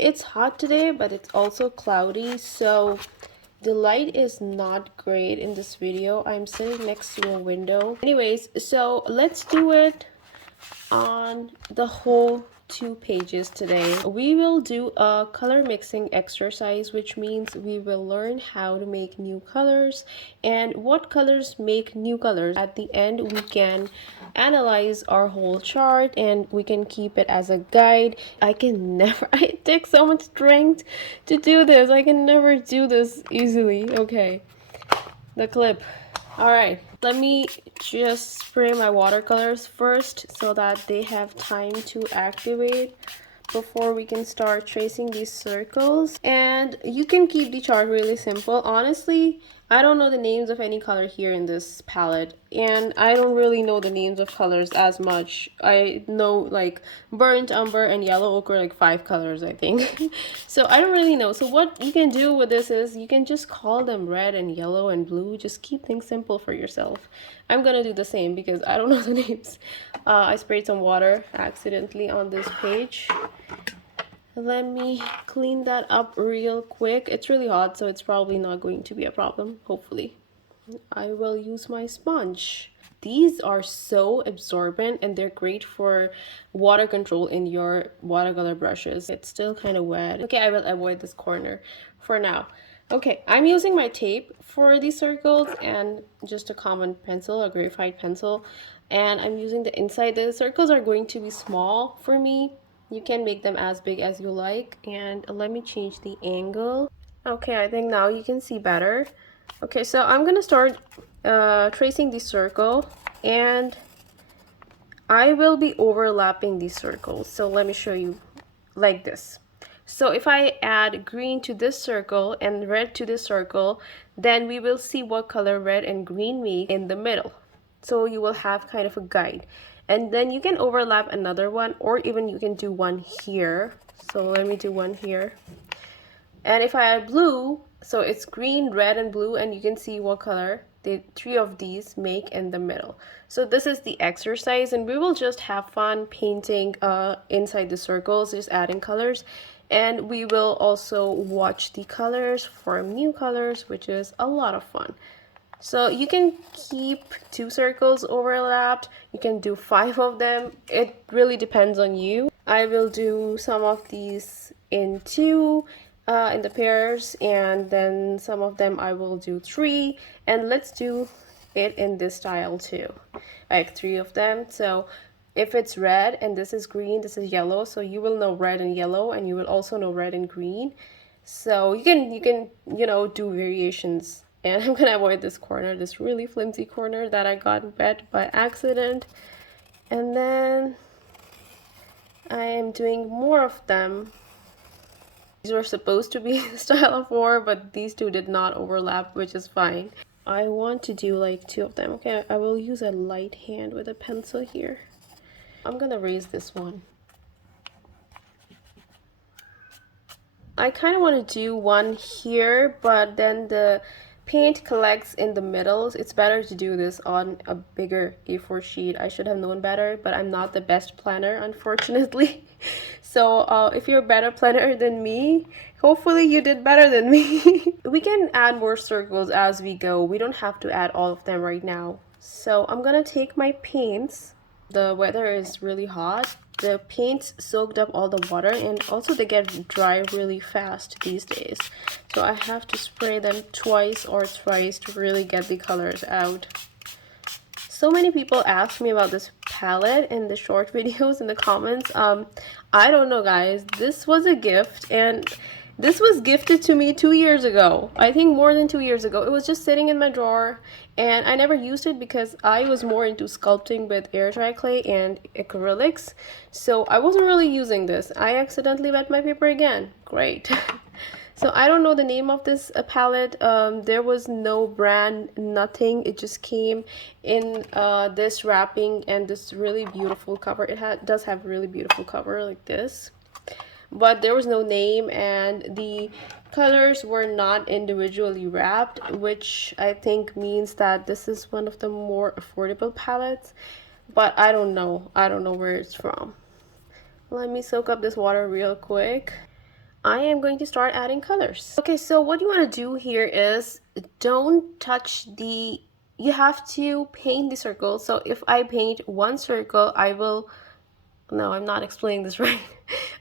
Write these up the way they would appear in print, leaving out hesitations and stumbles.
It's hot today, but it's also cloudy, so the light is not great in this video. I'm sitting next to a window. Anyways, so let's do it on the whole 2 pages today. We will do a color mixing exercise, which means we will learn how to make new colors and what colors make new colors. At the end, we can analyze our whole chart and we can keep it as a guide. I can never, it takes so much strength to do this. I can never do this easily. Okay, the clip. All right, let me just spray my watercolors first so that they have time to activate before we can start tracing these circles. And you can keep the chart really simple. Honestly, I don't know the names of any color here in this palette, and I don't really know the names of colors as much. I know like burnt umber and yellow ochre, like 5 colors I think. So I don't really know. So what you can do with this is you can just call them red and yellow and blue. Just keep things simple for yourself. I'm gonna do the same because I don't know the names. I sprayed some water accidentally on this page. Let me clean that up real quick. It's really hot, so it's probably not going to be a problem, hopefully. I will use my sponge. These are so absorbent and they're great for water control in your watercolor brushes. It's still kind of wet. Okay, I will avoid this corner for now. Okay, I'm using my tape for these circles and just a common pencil, a graphite pencil. And I'm using the inside. The circles are going to be small for me. You can make them as big as you like. And let me change the angle. Okay, I think now you can see better. Okay, so I'm gonna start tracing the circle, and I will be overlapping these circles. So let me show you like this. So if I add green to this circle and red to this circle, then we will see what color red and green make in the middle. So you will have kind of a guide. And then you can overlap another one, or even you can do one here. So let me do one here. And if I add blue, so it's green, red, and blue, and you can see what color the 3 of these make in the middle. So this is the exercise, and we will just have fun painting inside the circles, just adding colors. And we will also watch the colors, form new colors, which is a lot of fun. So you can keep 2 circles overlapped, you can do 5 of them. It really depends on you. I will do some of these in 2 in the pairs, and then some of them I will do 3, and let's do it in this style too, like 3 of them. So if it's red and this is green, this is yellow, so you will know red and yellow, and you will also know red and green. So you can do variations. And I'm gonna avoid this corner, this really flimsy corner that I got wet by accident. And then I am doing more of them. These were supposed to be style of 4, but these 2 did not overlap, which is fine. I want to do like 2 of them. Okay, I will use a light hand with a pencil here. I'm gonna raise this one. I kind of want to do one here, but then the paint collects in the middle. It's better to do this on a bigger A4 sheet. I should have known better, but I'm not the best planner, unfortunately. So if you're a better planner than me, hopefully you did better than me. We can add more circles as we go. We don't have to add all of them right now. So I'm gonna take my paints. The weather is really hot. The paints soaked up all the water, and also they get dry really fast these days. So I have to spray them twice or thrice to really get the colors out. So many people ask me about this palette in the short videos in the comments. I don't know, guys. This was a gift, and this was gifted to me 2 years ago. I think more than 2 years ago. It was just sitting in my drawer, and I never used it because I was more into sculpting with air dry clay and acrylics. So I wasn't really using this. I accidentally wet my paper again. Great. So I don't know the name of this palette. There was no brand, nothing. It just came in this wrapping and this really beautiful cover. It does have really beautiful cover like this. But there was no name, and the colors were not individually wrapped, which I think means that this is one of the more affordable palettes. But I don't know where it's from. Let me soak up this water real quick. I am going to start adding colors. Okay, so what you want to do here is don't touch the, you have to paint the circle. So if I paint one circle, I will, no, I'm not explaining this right.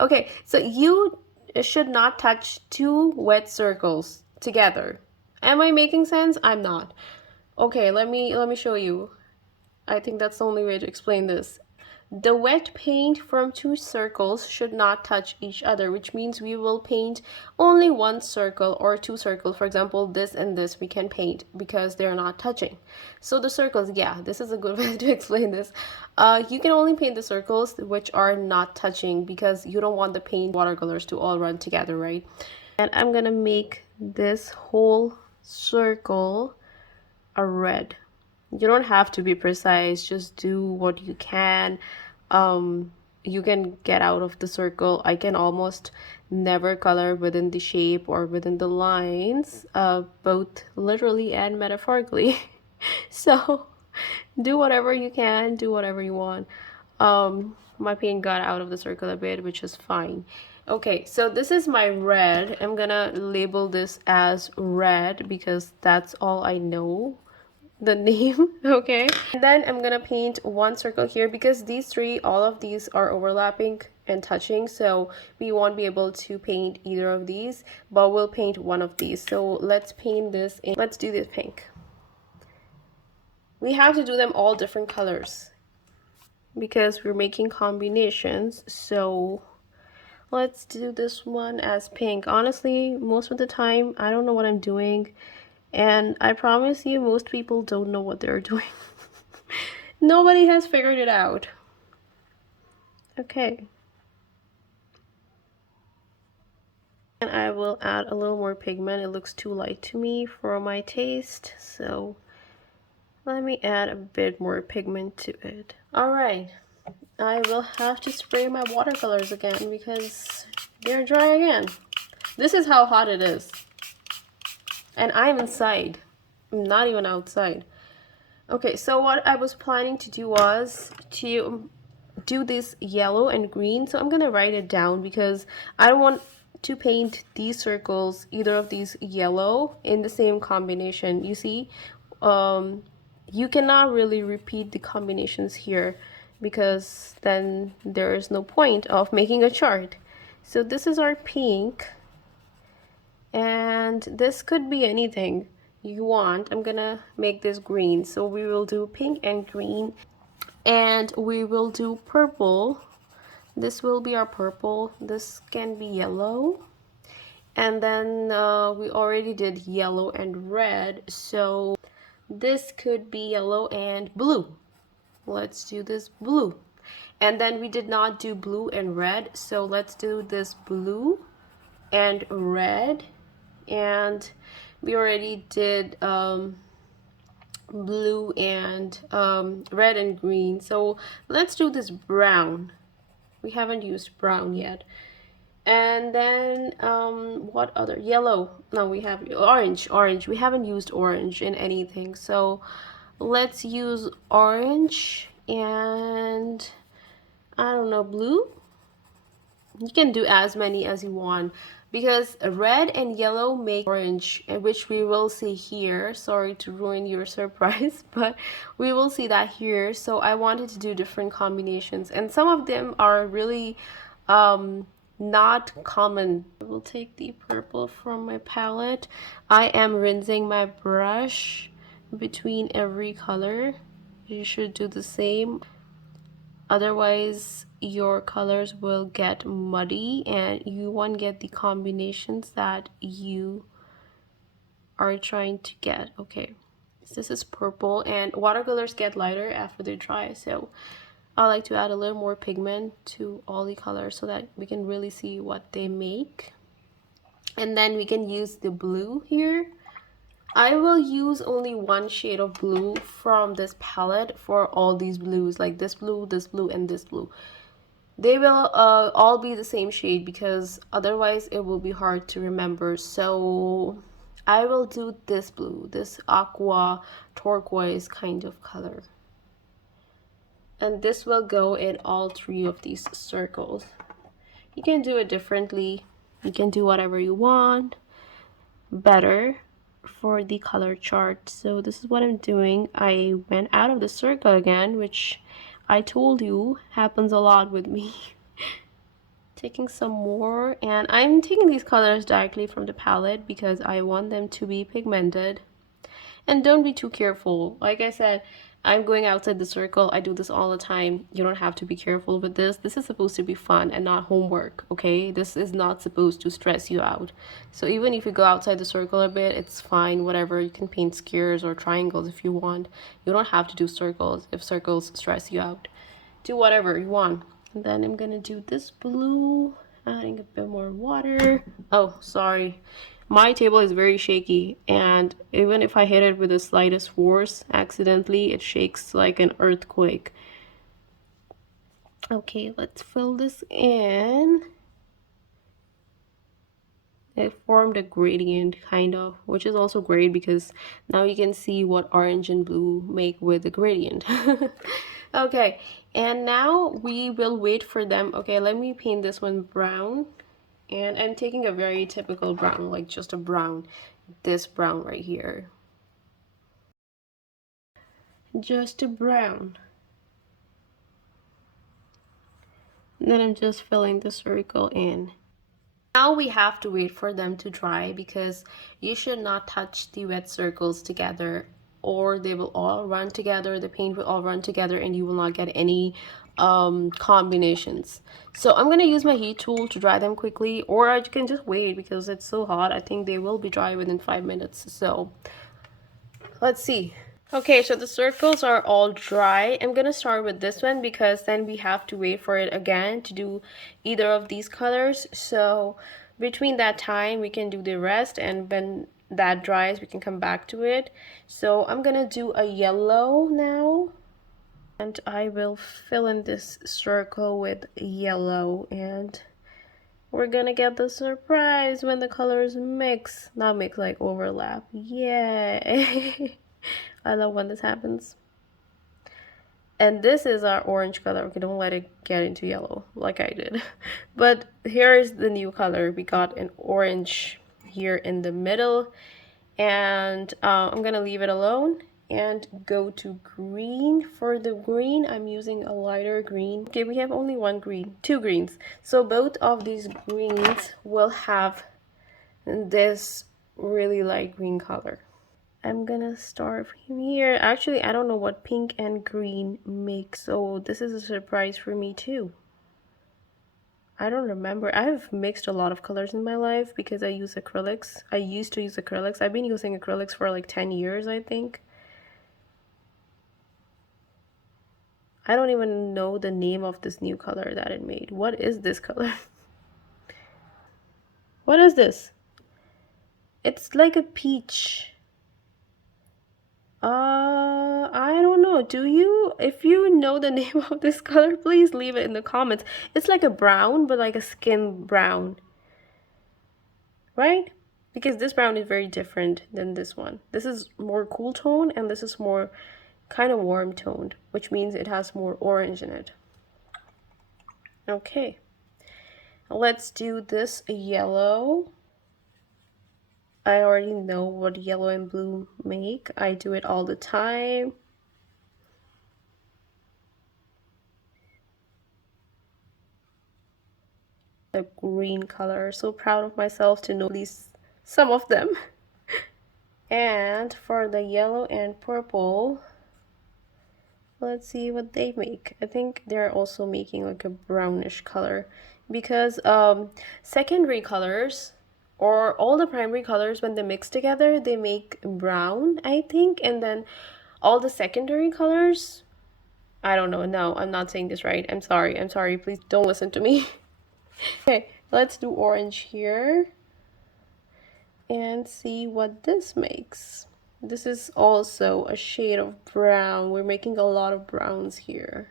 Okay, so you should not touch two wet circles together. Am I making sense? I'm not. Okay, let me show you. I think that's the only way to explain this. The wet paint from two circles should not touch each other, which means we will paint only one circle or two circles. For example, this and this we can paint because they're not touching. So the circles, yeah, this is a good way to explain this. You can only paint the circles which are not touching because you don't want the paint watercolors to all run together, right? And I'm gonna make this whole circle a red. You don't have to be precise, just do what you can. You can get out of the circle. I can almost never color within the shape or within the lines, both literally and metaphorically. So do whatever you can, do whatever you want. My paint got out of the circle a bit, which is fine. Okay, so this is my red. I'm gonna label this as red because that's all I know the name. Okay, and then I'm gonna paint one circle here because these three, all of these are overlapping and touching, so we won't be able to paint either of these, but we'll paint one of these. So let's paint this in, let's do this pink. We have to do them all different colors because we're making combinations. So let's do this one as pink. Honestly, most of the time I don't know what I'm doing, and I promise you most people don't know what they're doing. Nobody has figured it out. Okay. And I will add a little more pigment. It looks too light to me for my taste, so let me add a bit more pigment to it. Alright, I will have to spray my watercolors again because they're dry again. This is how hot it is. And I'm inside. I'm not even outside. Okay, so what I was planning to do was to do this yellow and green. So I'm gonna write it down because I don't want to paint these circles, either of these yellow, in the same combination. You see, you cannot really repeat the combinations here because then there is no point of making a chart. So this is our pink, and this could be anything you want. I'm gonna make this green, so we will do pink and green, and we will do purple. This will be our purple. This can be yellow, and then we already did yellow and red, so this could be yellow and blue. Let's do this blue. And then we did not do blue and red, so let's do this blue and red. And we already did blue and red and green, so let's do this brown. We haven't used brown yet. And then what other, yellow, no, we have orange. We haven't used orange in anything, so let's use orange. And I don't know, blue. You can do as many as you want because red and yellow make orange, which we will see here. Sorry to ruin your surprise, but we will see that here. So I wanted to do different combinations, and some of them are really not common. I will take the purple from my palette. I am rinsing my brush between every color. You should do the same. Otherwise, your colors will get muddy and you won't get the combinations that you are trying to get. Okay, so this is purple, and watercolors get lighter after they dry, so I like to add a little more pigment to all the colors so that we can really see what they make. And then we can use the blue here. I will use only one shade of blue from this palette for all these blues, like this blue, and this blue. They will all be the same shade because otherwise it will be hard to remember. So I will do this blue, this aqua turquoise kind of color. And this will go in all three of these circles. You can do it differently. You can do whatever you want better for the color chart. So this is what I'm doing. I went out of the circle again, which I told you happens a lot with me. Taking some more, and I'm taking these colors directly from the palette because I want them to be pigmented. And don't be too careful. Like I said, I'm going outside the circle. I do this all the time. You don't have to be careful with this. This is supposed to be fun and not homework, okay? This is not supposed to stress you out. So even if you go outside the circle a bit, it's fine, whatever. You can paint squares or triangles if you want. You don't have to do circles if circles stress you out. Do whatever you want. And then I'm gonna do this blue, adding a bit more water. Oh, sorry. My table is very shaky, and even if I hit it with the slightest force accidentally, it shakes like an earthquake. Okay, let's fill this in. It formed a gradient, kind of, which is also great because now you can see what orange and blue make with the gradient. Okay, and now we will wait for them. Okay, let me paint this one brown. And I'm taking a very typical brown, like just a brown, this brown right here. Just a brown. And then I'm just filling the circle in. Now we have to wait for them to dry because you should not touch the wet circles together or they will all run together, the paint will all run together and you will not get any combinations. So I'm gonna use my heat tool to dry them quickly, or I can just wait because it's so hot. I think they will be dry within 5 minutes. So let's see. Okay, so the circles are all dry. I'm gonna start with this one because then we have to wait for it again to do either of these colors. So between that time we can do the rest, and when that dries we can come back to it. So I'm gonna do a yellow now, and I will fill in this circle with yellow, and we're gonna get the surprise when the colors mix. Not mix, like overlap. Yeah. I love when this happens. And this is our orange color. Okay, don't let it get into yellow like I did. But here is the new color. We got an orange here in the middle. And I'm gonna leave it alone and go to green. For the green, I'm using a lighter green. Okay, we have only one green, two greens. So both of these greens will have this really light green color. I'm gonna start from here. Actually, I don't know what pink and green make, so this is a surprise for me too. I don't remember. I've mixed a lot of colors in my life because I use acrylics. I used to use acrylics. I've been using acrylics for like 10 years, I think. I don't even know the name of this new color that it made. What is this color? What is this? It's like a peach. I don't know. Do you? If you know the name of this color, please leave it in the comments. It's like a brown, but like a skin brown. Right? Because this brown is very different than this one. This is more cool tone and this is more kind of warm toned, which means it has more orange in it. Okay. Let's do this yellow. I already know what yellow and blue make. I do it all the time. The green color. So proud of myself to know these, some of them. And for the yellow and purple, let's see what they make. I think they're also making like a brownish color because secondary colors or all the primary colors, when they mix together, they make brown, I think, and then all the secondary colors, I don't know. No, I'm not saying this right. I'm sorry. Please don't listen to me. Okay, let's do orange here and see what this makes. This is also a shade of brown. We're making a lot of browns here.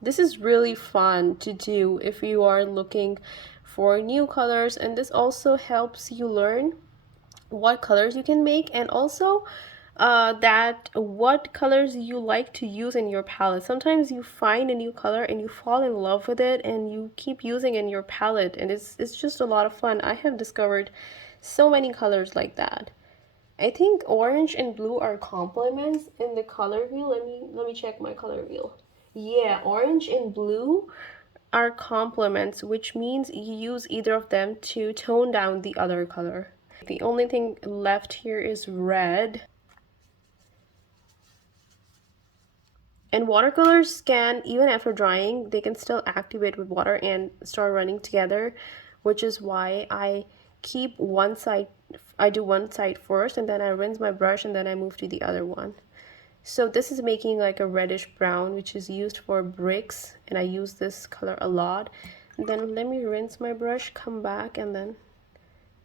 This is really fun to do if you are looking for new colors, and this also helps you learn what colors you can make, and also that what colors you like to use in your palette. Sometimes you find a new color and you fall in love with it and you keep using it in your palette, and it's just a lot of fun. I have discovered so many colors like that. I think orange and blue are complements in the color wheel. Let me check my color wheel. Yeah, orange and blue are complements, which means you use either of them to tone down the other color. The only thing left here is red. And watercolors can, even after drying, they can still activate with water and start running together, which is why I keep one side, I do one side first and then I rinse my brush and then I move to the other one. So this is making like a reddish brown, which is used for bricks, and I use this color a lot. And then let me rinse my brush, come back, and then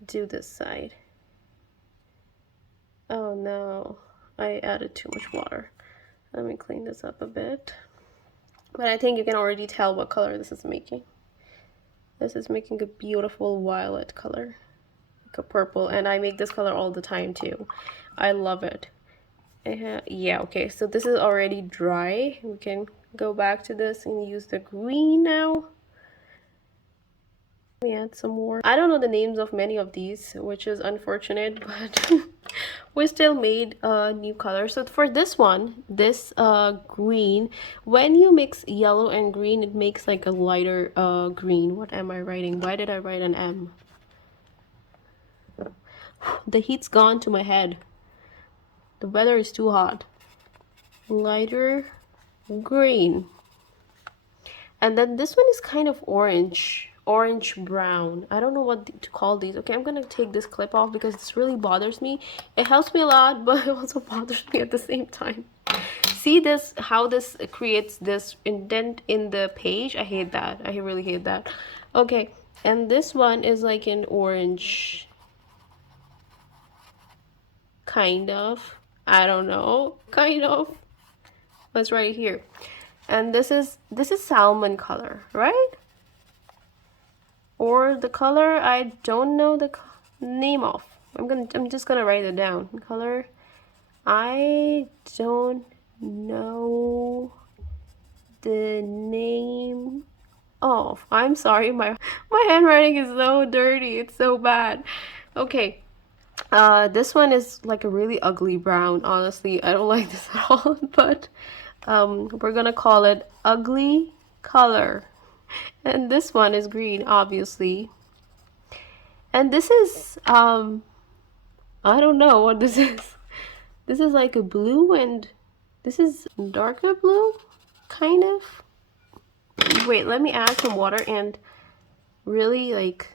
do this side. Oh no, I added too much water. Let me clean this up a bit. But I think you can already tell what color this is making. This is making a beautiful violet color, like a purple, and I make this color all the time too. I love it. Yeah, okay, so this is already dry. We can go back to this and use the green now. Let me add some more. I don't know the names of many of these, which is unfortunate, but we still made a new color. So for this one, this green, when you mix yellow and green, it makes like a lighter green. What am I writing? Why did I write an M? The heat's gone to my head. The weather is too hot. Lighter green. And then this one is kind of orange brown. I don't know what to call these. Okay, I'm gonna take this clip off because this really bothers me. It helps me a lot, but it also bothers me at the same time. See this, how this creates this indent in the page? I hate that. I really hate that. Okay, and this one is like an orange, kind of. I don't know, kind of. That's right here. And this is salmon color, right? Or the color I don't know the name of. I'm just gonna write it down. Color I don't know the name of. I'm sorry, my handwriting is so dirty. It's so bad. Okay. This one is like a really ugly brown. Honestly, I don't like this at all, but we're gonna call it ugly color. And this one is green, obviously. And this is I don't know what this is. This is like a blue, and this is darker blue, kind of. Wait, let me add some water and really like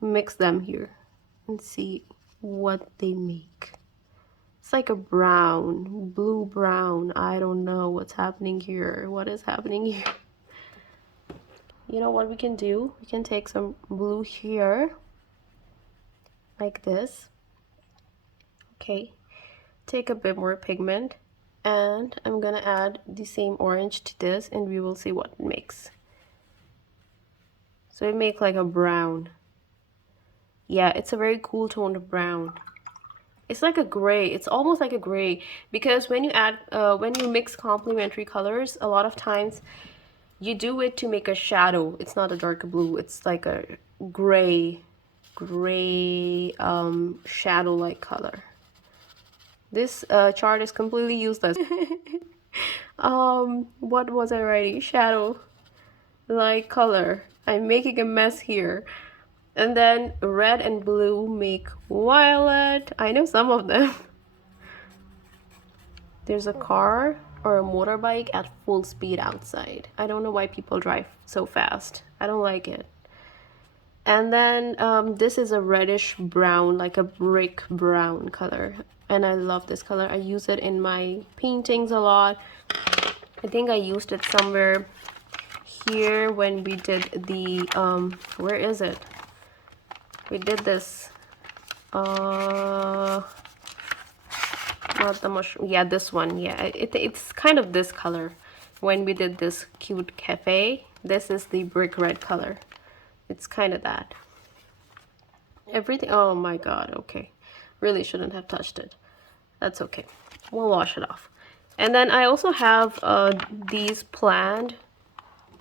mix them here and see what they make. It's like a brown, blue brown. I don't know what's happening here. What is happening here? You know what we can do? We can take some blue here, like this. Okay, take a bit more pigment, and I'm gonna add the same orange to this, and we will see what it makes. So it makes like a brown. Yeah, it's a very cool tone of brown. It's like a gray. It's almost like a gray, because when you add when you mix complementary colors, a lot of times you do it to make a shadow. It's not a dark blue. It's like a gray shadow like color. This chart is completely useless. What was I writing? Shadow like color. I'm making a mess here. And then red and blue make violet. I know some of them. There's a car or a motorbike at full speed outside. I don't know why people drive so fast. I don't like it. And then this is a reddish brown, like a brick brown color. And I love this color. I use it in my paintings a lot. I think I used it somewhere here when we did the, where is it? We did this, not the mushroom, yeah, this one, yeah, it's kind of this color. When we did this cute cafe, this is the brick red color. It's kind of that. Everything, oh my god, okay. Really shouldn't have touched it. That's okay. We'll wash it off. And then I also have these planned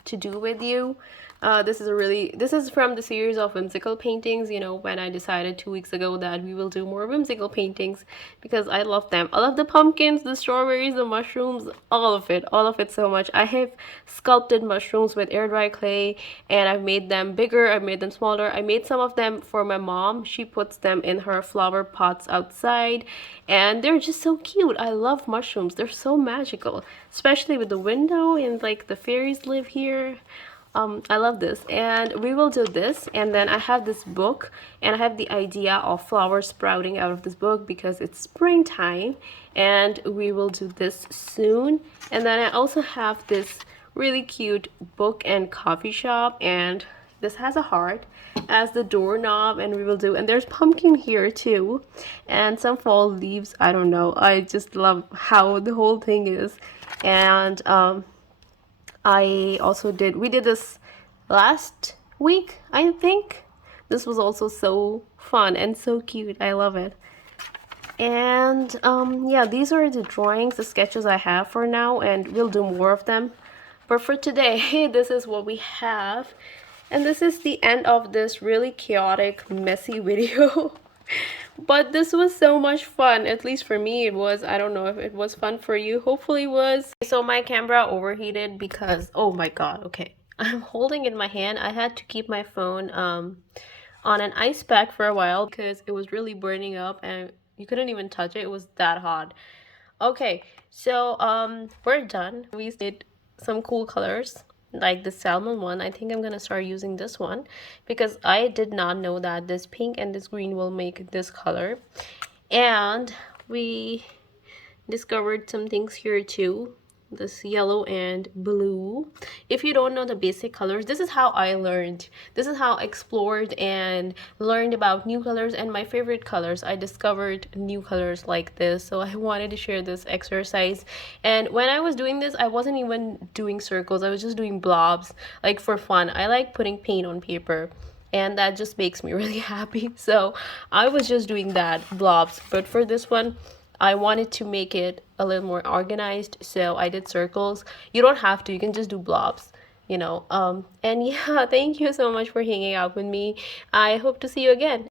to do with you. This is from the series of whimsical paintings, you know, when I decided 2 weeks ago that we will do more whimsical paintings because I love them. I love the pumpkins, the strawberries, the mushrooms, all of it so much. I have sculpted mushrooms with air dry clay, and I've made them bigger, I've made them smaller. I made some of them for my mom. She puts them in her flower pots outside, and they're just so cute. I love mushrooms. They're so magical, especially with the window and like the fairies live here. I love this, and we will do this. And then I have this book, and I have the idea of flowers sprouting out of this book because it's springtime, and we will do this soon. And then I also have this really cute book and coffee shop, and this has a heart as the doorknob, and we will do, and there's pumpkin here too, and some fall leaves. I don't know, I just love how the whole thing is. And we did this last week, I think. This was also so fun and so cute. I love it. And yeah, these are the drawings, the sketches I have for now, and we'll do more of them. But for today, this is what we have. And this is the end of this really chaotic, messy video. But this was so much fun. At least for me it was. I don't know if it was fun for you. Hopefully it was. So my camera overheated because, oh my god, okay. I'm holding in my hand. I had to keep my phone on an ice pack for a while because it was really burning up and you couldn't even touch it. It was that hot. Okay, so we're done. We did some cool colors like the salmon one. I think I'm gonna start using this one because I did not know that this pink and this green will make this color. And we discovered some things here too, this yellow and blue. If you don't know the basic colors, this is how I learned. This is how I explored and learned about new colors and my favorite colors. I discovered new colors like this, so I wanted to share this exercise. And when I was doing this, I wasn't even doing circles. I was just doing blobs, like for fun. I like putting paint on paper, and that just makes me really happy. So I was just doing that, blobs. But for this one, I wanted to make it a little more organized, so I did circles. You don't have to, you can just do blobs, you know. And yeah, thank you so much for hanging out with me. I hope to see you again.